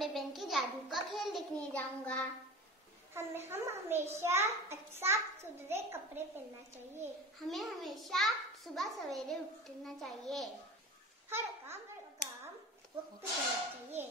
कपड़े पहन के जादू का खेल देखने जाऊंगा। हम हमेशा साफ सुथरे कपड़े पहनना चाहिए। हमें हमेशा सुबह सवेरे उठना चाहिए। हर काम वक्त करना चाहिए।